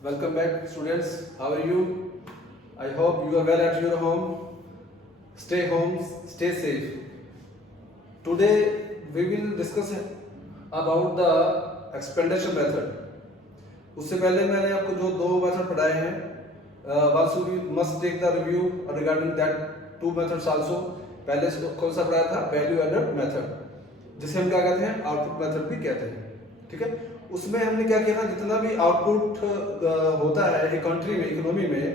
Welcome back, students. How are you? I hope you are well at your home. Stay home, stay safe. Today we will discuss about the expenditure method. उससे पहले मैंने आपको जो दो method पढ़ाए हैं, once we must take the review regarding that two methods also. पहले कौन सा पढ़ाया था? वैल्यू एडेड मेथड, जिसे हम क्या कहते हैं? आउटपुट मेथड भी कहते हैं. ठीक है. उसमें हमने क्या किया था, जितना भी आउटपुट होता है एक कंट्री में, इकोनॉमी में,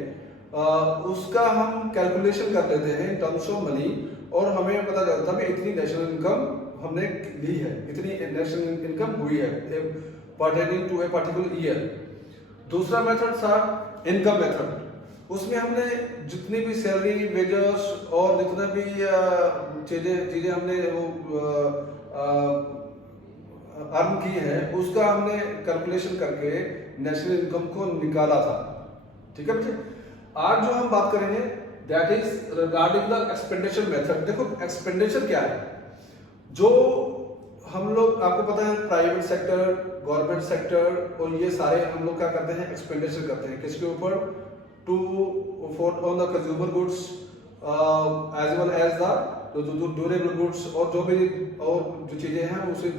उसका हम कैलकुलेशन कर लेते हैं इन टर्म्स ऑफ मनी, और हमें पता चलता है इतनी नेशनल इनकम हमने ली है, इतनी नेशनल इनकम हुई है pertaining to a particular year. दूसरा मेथड था इनकम मेथड. उसमें हमने जितनी भी सैलरी, वेजेस और जितना भी चीजें हमने वो अर्न की है, उसका हमने कैलकुलेशन करके नेशनल इनकम को निकाला था. ठीक है बेटे. आज जो हम बात करेंगे that is regarding the expenditure method. देखो एक्सपेंडिचर क्या है, जो हम लोग, आपको पता है प्राइवेट सेक्टर, गवर्नमेंट सेक्टर, और ये सारे हम लोग क्या करते हैं? एक्सपेंडिचर करते हैं. किसके ऊपर? To for on the consumer goods as well as the durable goods, और जो भी और जो चीजें हैं उसे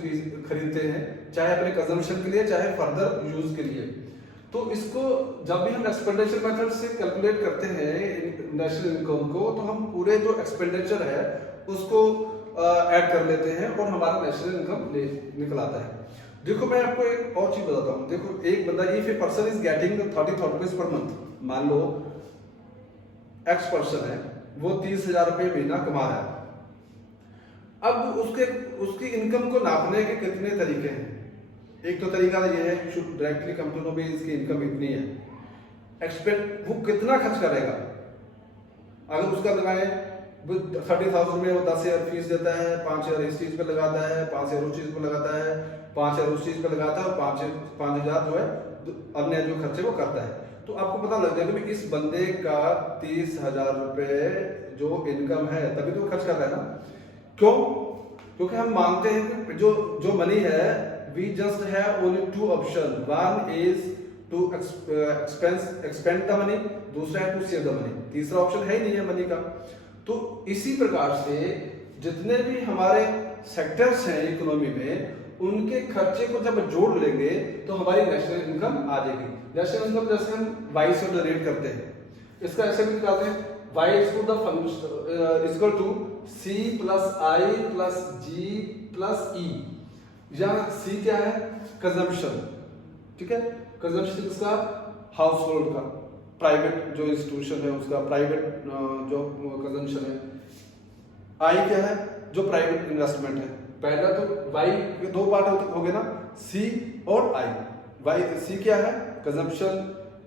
खरीदते हैं, चाहे अपने कंजम्पशन के लिए चाहे फर्दर यूज के लिए. तो इसको जब भी हम एक्सपेंडिचर मेथड से कैलकुलेट करते हैं नेशनल इनकम को, तो हम पूरे जो एक्सपेंडिचर है उसको ऐड कर लेते हैं और हमारा नेशनल इनकम निकल आता है. देखो मैं आपको एक और चीज बताता हूँ. देखो एक बंदा, if a person is getting 30,000 rupees per month, मान लो एक्स पर्सन है, वो 30,000 रुपये महीना कमा रहा है. अब उसकी इनकम को नापने के कितने तरीके हैं. एक तो तरीका ये है, should directly come to know भी इसकी इनकम इतनी है. एक्सपेक्ट वो कितना खर्च करेगा. अगर उसका लगाए 30,000 में वो 10,000 फीस देता है, 5,000 इस चीज पे लगाता है, 5,000 उस चीज पे लगाता है, 5,000 उस चीज पे लगाता है, और 5,000 जो है अन्य जो खर्चे वो करता है. तो आपको पता लग जाएगा कि इस बंदे का 30,000 रुपए जो इनकम है, तभी तो खर्च कर रहा है ना. क्यों? क्योंकि हम मानते हैं कि जो मनी है, we just have only two option. One is to expend the money, दूसरा है टू सेव द मनी. तीसरा ऑप्शन है ही नहीं है मनी का. तो इसी प्रकार से जितने भी हमारे सेक्टर्स हैं इकोनॉमी में, उनके खर्चे को जब जोड़ लेंगे तो हमारी नेशनल इनकम आ जाएगी. नेशनल इनकम जैसे हम वाई से जनरेट करते हैं, इसका ऐसे भी निकालते हैं, y is equal to c plus i plus g plus e. यहाँ c क्या है? कंजम्पशन. ठीक है. कंजम्पशन किसका? हाउस होल्ड का, प्राइवेट जो इंस्टीट्यूशन है उसका प्राइवेट जो कंजम्पशन है. i क्या है? जो प्राइवेट इन्वेस्टमेंट है. पहला तो y के दो पार्ट हो गए ना, c और i. c क्या है? कंजम्पशन.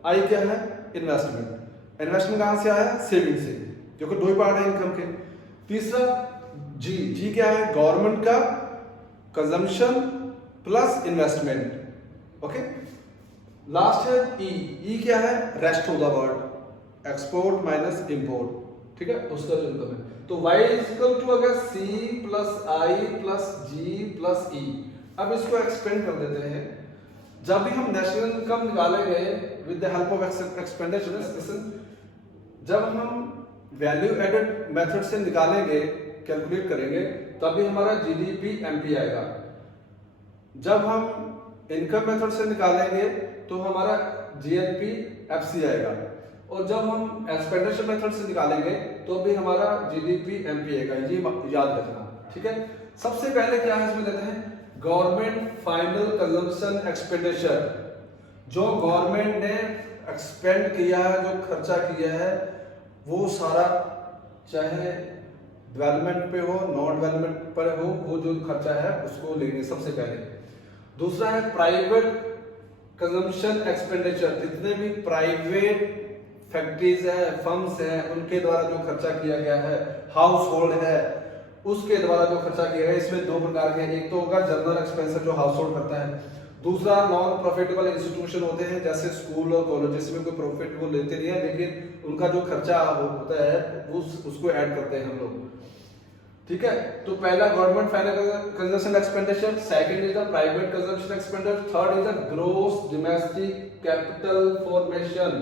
i क्या है? इन्वेस्टमेंट. इन्वेस्टमेंट कहां से आया? सेविंग से, जो कि दो ही पार्ट है इनकम के. तीसरा जी क्या है? गवर्नमेंट का consumption plus investment. Okay. Last है ई क्या है? Rest of the world, export minus import. ठीक है, उसका जो इनकम है. तो y इज इक्वल टू अगर c plus i plus g plus e. अब इसको एक्सपेंड कर देते हैं. जब भी हम नेशनल इनकम निकालेंगे with the help of expenditure, जब हम वैल्यू एडेड मेथड से निकालेंगे, कैलकुलेट करेंगे, तभी हमारा जीडीपी एमपी आएगा. जब हम इनकम मेथड से निकालेंगे तो हमारा जीएनपी एफसी आएगा, और जब हम एक्सपेंडिचर मेथड से निकालेंगे तो भी हमारा जीडीपी एमपी आएगा. ये याद रखना. ठीक है. सबसे पहले क्या है इसमें देते हैं? Government final consumption expenditure. जो गवर्नमेंट ने एक्सपेंड किया है, जो खर्चा किया है, वो सारा, चाहे डेवलपमेंट पे हो, नॉन डेवलपमेंट पर हो, वो जो खर्चा है उसको लेंगे सबसे पहले. दूसरा है प्राइवेट कंजम्पशन एक्सपेंडिचर. जितने भी प्राइवेट फैक्ट्रीज है, फर्म्स हैं, उनके द्वारा जो खर्चा किया गया है, हाउस होल्ड है, उसके द्वारा जो खर्चा किया है. इसमें दो प्रकार के, एक तो होगा जनरल एक्सपेंसेस जो हाउस होल्ड करता है, दूसरा नॉन प्रॉफिटेबल इंस्टीट्यूशन होते हैं जैसे स्कूल और कॉलेजेस में कोई प्रॉफिट वो लेते नहीं है, लेकिन उनका जो खर्चा होता है उसको ऐड करते हैं हम लोग. ठीक है। तो पहला government final consumption expenditure, second is the private consumption expenditure, third is the gross domestic capital formation.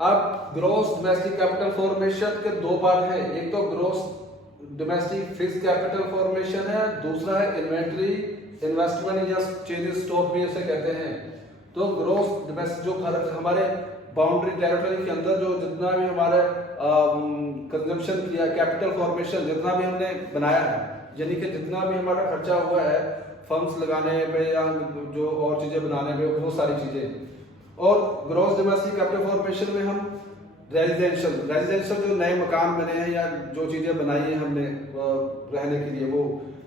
अब ग्रोस डोमेस्टिक कैपिटल फॉर्मेशन के दो पार्ट है, एक तो gross domestic fixed capital formation है, दूसरा है इन्वेंटरी इन्वेस्टमेंट या चेंज स्टॉक भी इसे कहते हैं। तो ग्रोस डोमेस्टिक जो हमारे बाउंड्री टेरिटरी के अंदर जो जितना भी हमारे कंजम्पशन किया, कैपिटल फॉर्मेशन जितना भी हमने बनाया है, यानी कि जितना भी हमारा खर्चा हुआ है फर्म्स लगाने पे या जो और चीजें बनाने पे, वो सारी चीजें। और ग्रोस डोमेस्टिक कैपिटल फॉर्मेशन में हम रेजिडेंशियल जो नए मकान बने हैं या जो चीजें बनाई है हमने रहने के लिए, वो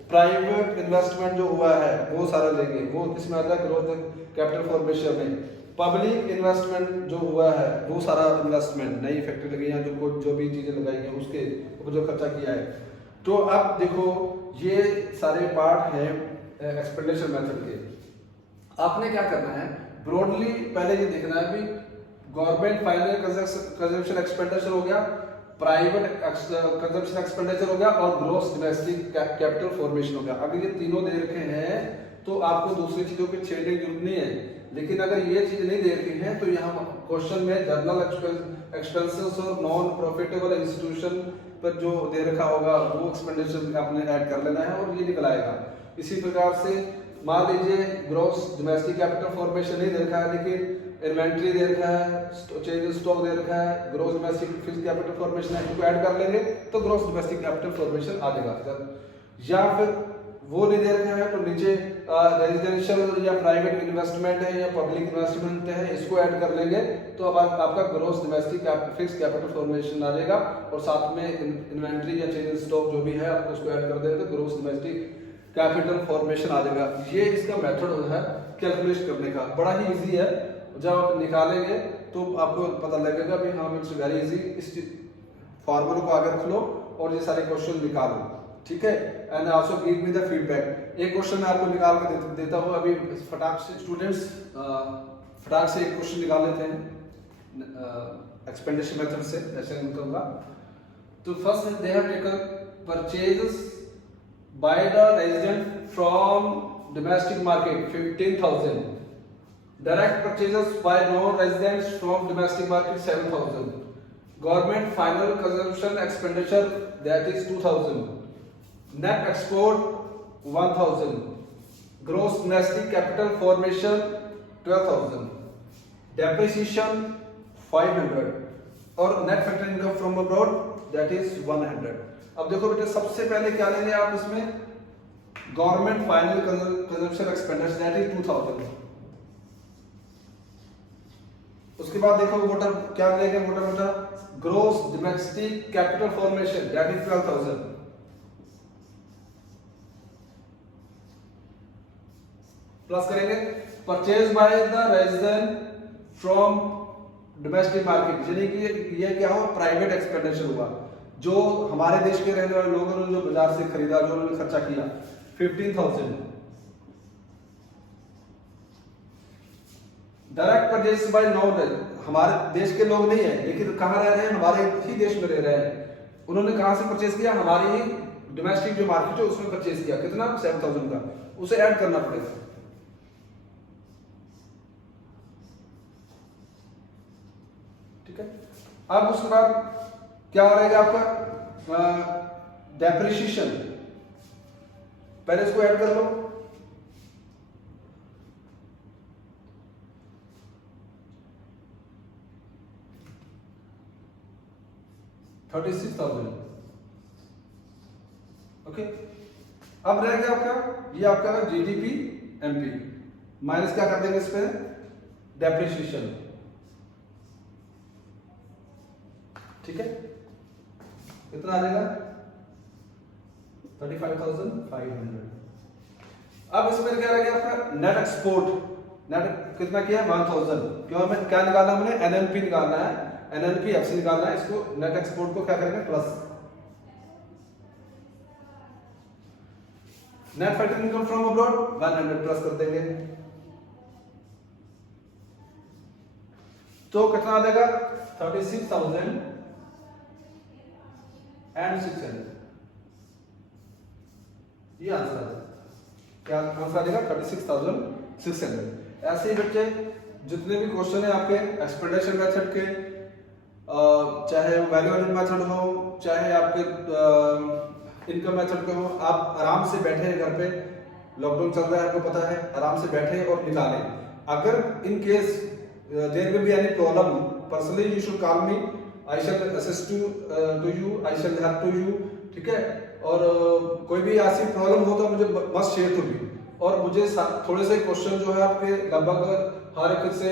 प्राइवेट इन्वेस्टमेंट जो हुआ है वो सारा लेंगे, वो किसमें आता है ग्रोथ कैपिटल फॉर्मेशन में। पब्लिक इन्वेस्टमेंट जो हुआ है वो सारा इन्वेस्टमेंट, नई फैक्ट्री लगी है, जो भी चीजें लगाई हैं उसके ऊपर जो खर्चा किया है। तो अब देखो ये सारे पार्ट हैं एक्सपेंडिचर मेथड के। आपने क्या करना है, ब्रॉडली पहले ये देखना है भी गवर्नमेंट फाइनल कंजम्पशन एक्सपेंडिचर हो गया, प्राइवेट कंजम्पशन एक्सपेंडिचर हो गया और ग्रोस डोमेस्टिक कैपिटल फॉर्मेशन हो गया। अगर ये तीनों दे रखे हैं तो आपको दूसरी चीजों की छेड़ने की जरूरत नहीं है। लेकिन अगर ये चीज नहीं दे रखी है तो यहाँ क्वेश्चन में जर्नल एक्सपेंसेस और नॉन प्रॉफिटेबल इंस्टीट्यूशन पर जो दे रखा होगा वो एक्सपेंडिचर आपने ऐड कर लेना है और ये निकल आएगा। इसी प्रकार से मान लीजिए ग्रोस डोमेस्टिक कैपिटल फॉर्मेशन नहीं दे रखा है लेकिन इन्वेंट्री दे रखा है, चेंज स्टॉक दे रखा है, gross domestic fixed capital formation है, इनको ऐड कर लेंगे तो ग्रोस डोमेस्टिक कैपिटल फॉर्मेशन आ जाएगा। या फिर वो नहीं दे रखा है तो नीचे रेजिडेंशियल या प्राइवेट इन्वेस्टमेंट है या पब्लिक इन्वेस्टमेंट है, इसको ऐड कर लेंगे तो अब आपका gross domestic fixed capital formation आ जाएगा और साथ में इन्वेंट्री या चेंज स्टॉक जो भी है आप उसको ऐड कर देंगे तो ग्रोस डोमेस्टिक कैपिटल फॉर्मेशन आ जाएगा। ये इसका मेथड है कैलकुलेट करने का, बड़ा ही इजी है। जब आप निकालेंगे तो आपको पता लगेगा भी हाँ इट्स वेरी इजी। इस फॉर्मूले को आगे रख लो और ये सारे क्वेश्चन निकालो, ठीक है। And also give me the feedback. एक क्वेश्चन मैं आपको निकाल के देता हूँ अभी फटाक से, स्टूडेंट्स फटाक से एक क्वेश्चन निकाल लेते हैं एक्सपेंडिचर मेथड से, ऐसे इनकम का। तो first they have taken purchases bye the resident from domestic market 15,000, direct purchases by non-residents from domestic market 7,000, government final consumption expenditure that is 2,000, net export 1,000, gross domestic capital formation 12,000, depreciation 500 और net factor income from abroad that is 100। अब देखो बेटे सबसे पहले क्या लेंगे आप इसमें, government final consumption expenditure that is 2,000। उसके बाद देखो मोटा क्या लेंगे, मोटा मोटा gross domestic capital formation that is 12,000, plus करेंगे purchase by the resident from domestic market, यानी कि ये क्या हुआ प्राइवेट एक्सपेंडिचर हुआ, जो हमारे देश के रहने वाले लोगों ने जो बाजार से खरीदा, जो उन्होंने खर्चा किया 15,000। डायरेक्ट परचेज बाय नॉन, हमारे देश के लोग नहीं है लेकिन कहाँ रह रहे हैं, हमारे ही देश में रह रहे हैं। उन्होंने कहाँ से परचेज किया, हमारी ही डोमेस्टिक जो मार्केट है उसमें परचेज किया, कितना 7,000 का, उसे ऐड करना पड़ेगा। ठीक है। अब उसके बाद क्या हो रहेगा आपका डेप्रिसिएशन, पहले इसको ऐड कर लो, $36,000। ओके। अब रह गया आपका ये आपका जीडीपी एमपी माइनस क्या कर देंगे इस पे डेप्रिसिएशन, ठीक है। कितना आ जाएगा 35,500। अब इसमें क्या रह गया आपका नेट एक्सपोर्ट, नेट कितना किया 1,000, क्यों हमें क्या निकालना, हमने एनएनपी निकालना है, एनएनपी एफसी निकालना है, इसको नेट एक्सपोर्ट को क्या करेंगे plus, net factor income from abroad 100 plus कर देंगे, तो कितना आ जाएगा 36,600। ये आंसर आ जाएगा। क्या आंसर आ जाएगा 36,600। ऐसे ही बच्चे जितने भी क्वेश्चन है आपके एक्सपेंडिचर मेथड के, चाहे वैल्यू एडेड मेथड हो, चाहे आपके इनकम मेथड के हो, आप आराम से बैठे घर पे, लॉकडाउन चल रहा है आपको पता है, आराम से बैठे और निकालें। अगर in case there will be any problem, personally you should call me, I shall assist to you, I shall help to you, ठीक है। और कोई भी ऐसी प्रॉब्लम हो तो मुझे मस्ट शेयर टू मी। और मुझे थोड़े से क्वेश्चन जो है आपके लगभग हर एक से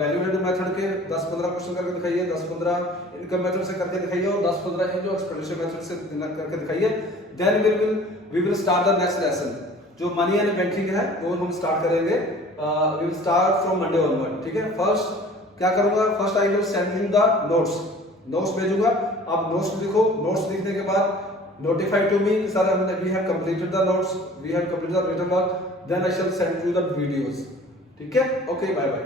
वैल्यू एडेड मेथड के 10-15 क्वेश्चन करके दिखाइए, 10-15 इनकम मेथड से करके दिखाइए और 10-15 जो एक्सपेंडिचर मेथड से करके दिखाइए। Then we will start the next lesson, जो मनी एंड बैंकिंग है वो हम स्टार्ट करेंगे। We will start from Monday onward, ठीक है। फर्स्ट क्या करूंगा, first I will send him the notes भेजूंगा, आप नोट्स लिखो। नोट्स लिखने के बाद notify to me sir we have completed the notes, we have completed the written work, then I shall send you the videos, ठीक है। Okay, bye bye.